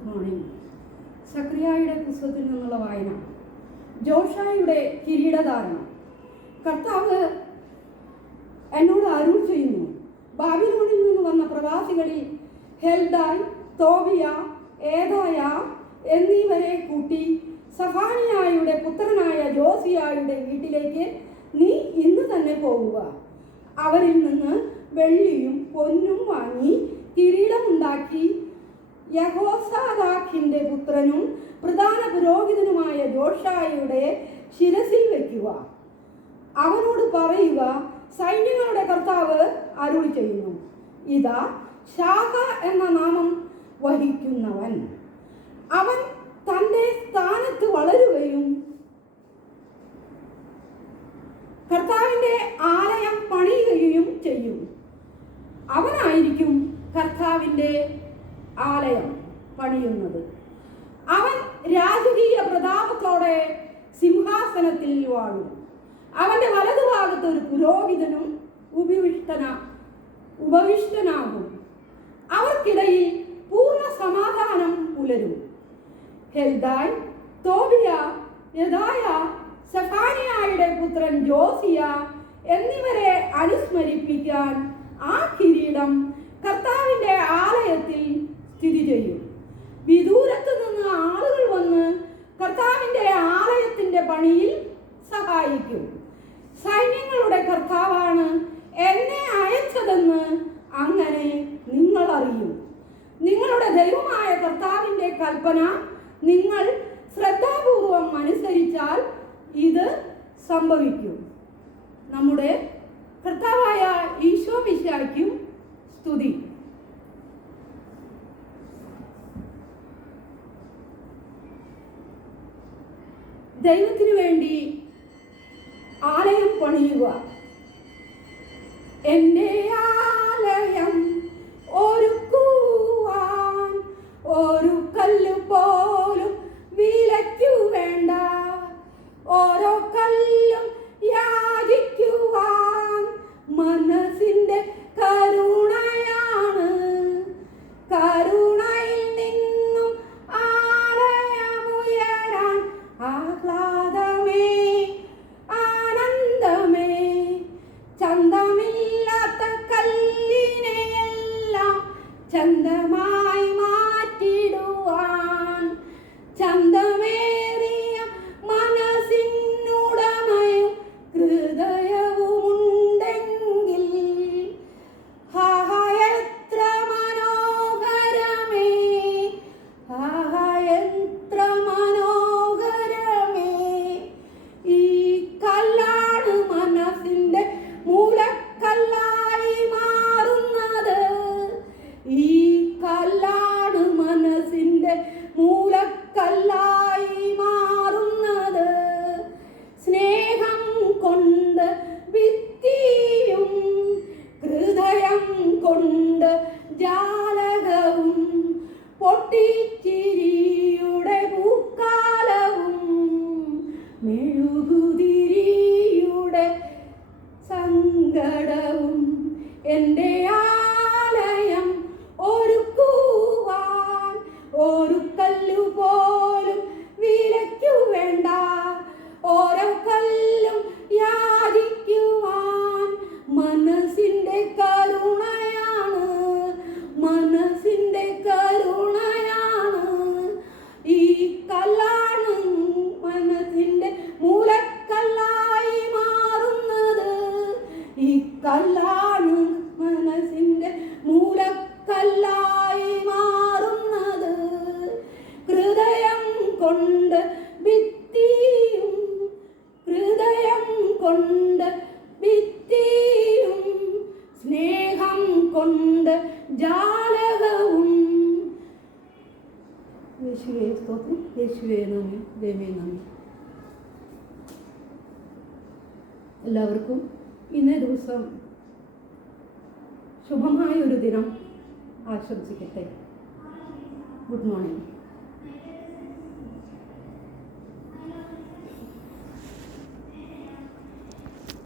Good morning. സക്രിയായുടെ പുസ്തകത്തിൽ നിന്നുള്ള വായന. ജോഷായുടെ കിരീടധാരണം. കർത്താവ് എന്നോട് അരുൾ ചെയ്യുന്നു, ബാബിലോണിൽ നിന്ന് വന്ന പ്രവാസികളിൽ ഹെൽദായ്, തോബിയ, ഏദായ എന്നിവരെ കൂട്ടി സഫാനിയായുടെ പുത്രനായ ജോസിയായുടെ വീട്ടിലേക്ക് നീ ഇന്ന് തന്നെ പോകുക. അവരിൽ നിന്ന് വെള്ളിയും പൊന്നും വാങ്ങി കിരീടമുണ്ടാക്കി യഹോസാദാക്കിന്റെ പുത്രനും പ്രധാന പുരോഹിതനുമായ ജോഷായുടെ ശിരസിൽ വയ്ക്കുക. അവനോട് പറയുക, സൈന്യങ്ങളുടെ കർത്താവ് അരുളി ചെയ്യുന്നു, ഇതാ ശാഖ എന്ന നാമം വഹിക്കുന്നവൻ. അവൻ തൻ്റെ സ്ഥാനത്ത് വളരുകയും കർത്താവിൻ്റെ ആലയം പണിയുകയും ചെയ്യും. അവനായിരിക്കും കർത്താവിൻ്റെ ആലയം പണിയുന്നത്. അവൻ രാജകീയ പ്രതാപത്തോടെ സിംഹാസനത്തിൽ വാഴും. അവൻ്റെ വലതുഭാഗത്ത് ഒരു പുരോഹിതനും ഉപവിഷ്ടനാകും. അവർക്കിടയിൽ പൂർണ്ണ സമാധാനം പുലരും. ഹെൽദായ്, തോബിയ, യദായ, സഫാനിയായുടെ പുത്രൻ ജോസിയ എന്നിവരെ അനുസ്മരിപ്പിക്കാൻ ആ കിരീടം കർത്താവിൻ്റെ ആലയത്തിൽ സ്ഥിതി ചെയ്യും. വിദൂരത്ത് നിന്ന് ആളുകൾ വന്ന് കർത്താവിൻ്റെ ആലയത്തിൻ്റെ പണിയിൽ സഹായിക്കും. സൈന്യങ്ങളുടെ കർത്താവാണ് എന്നെ അയച്ചതെന്ന് അങ്ങനെ നിങ്ങൾ അറിയും. നിങ്ങളുടെ ദൈവമായ കർത്താവിൻ്റെ കൽപ്പന നിങ്ങൾ ശ്രദ്ധാപൂർവം അനുസരിച്ചാൽ ഇത് സംഭവിക്കും. നമ്മുടെ കർത്താവായ ഈശോ മിശിഹായ്ക്കും സ്തുതി. ദൈവത്തിനു വേണ്ടി ആലയം പണിയുക. എൻ്റെ ആലയം ഒരുക്കുവാൻ ഒരു കല്ല് പോലും വിലയ്ക്കു വേണ്ട, ഓരോ കല്ലും യാചിക്കുവാൻ മനസ്സിൻ്റെ കരുണയാണ്. കരുണയിൽ നിന്നും ആലയമുയരാൻ ആഹ്ലാദമേ, ആനന്ദമേ. ചന്തമില്ലാത്ത കല്ലിനെയെല്ലാം ചന്തമായി മാറ്റിടുവാൻ ചന്തമേറിയ മനസ്സിനുടമയും ഹൃദയവുമുണ്ടെങ്കിൽ എത്ര മനോഹരമേ, എത്ര മനോഹരമേ. ഈ കല്ലാണ് മനസ്സിൻ്റെ മൂലക്കല്ലായി മാറുന്നത്. ഈ കല്ലാണ് മനസ്സിൻ്റെ മൂലക്കല്ലായി മാറുന്നത്. സ്നേഹം കൊണ്ട് ഭിത്തിയും ഹൃദയം കൊണ്ട് ജാലകവും പൊട്ടിച്ചിരിയുടെ പൂക്കാലവും മെഴുകുതിരിയുടെ സങ്കടവും എൻ്റെ ആലയം ഒരുക്കുവാൻ ഒരു കല്ലു പോലും വിലയ്ക്കു വേണ്ട, ഓരോ കല്ലും യാചിക്കുവാൻ മനസ്സിൻ്റെ കരുണയാണ്. മനസ്സിൻ്റെ കരുണയാണ്. ഈ കല്ലാണ് മനസ്സിൻ്റെ മൂലക്കല്ലായി മാറുന്നത്. ഈ കല്ലാണ് മനസ്സിൻ്റെ മൂലക്കല്ലായി മാറുന്നത്. ഹൃദയം കൊണ്ട് ഭിത്തിയും ഹൃദയം കൊണ്ട് ഭിത്തിയും സ്നേഹം കൊണ്ട് ജാലകവും. യേശുവേ സ്തോത്രം, യേശുവേ നന്ദി, ദൈവമേ നന്ദി. എല്ലാവർക്കും ഇന്നേ ദിവസം ശുഭമായ ഒരു ദിനം ആശംസിക്കട്ടെ. Good morning.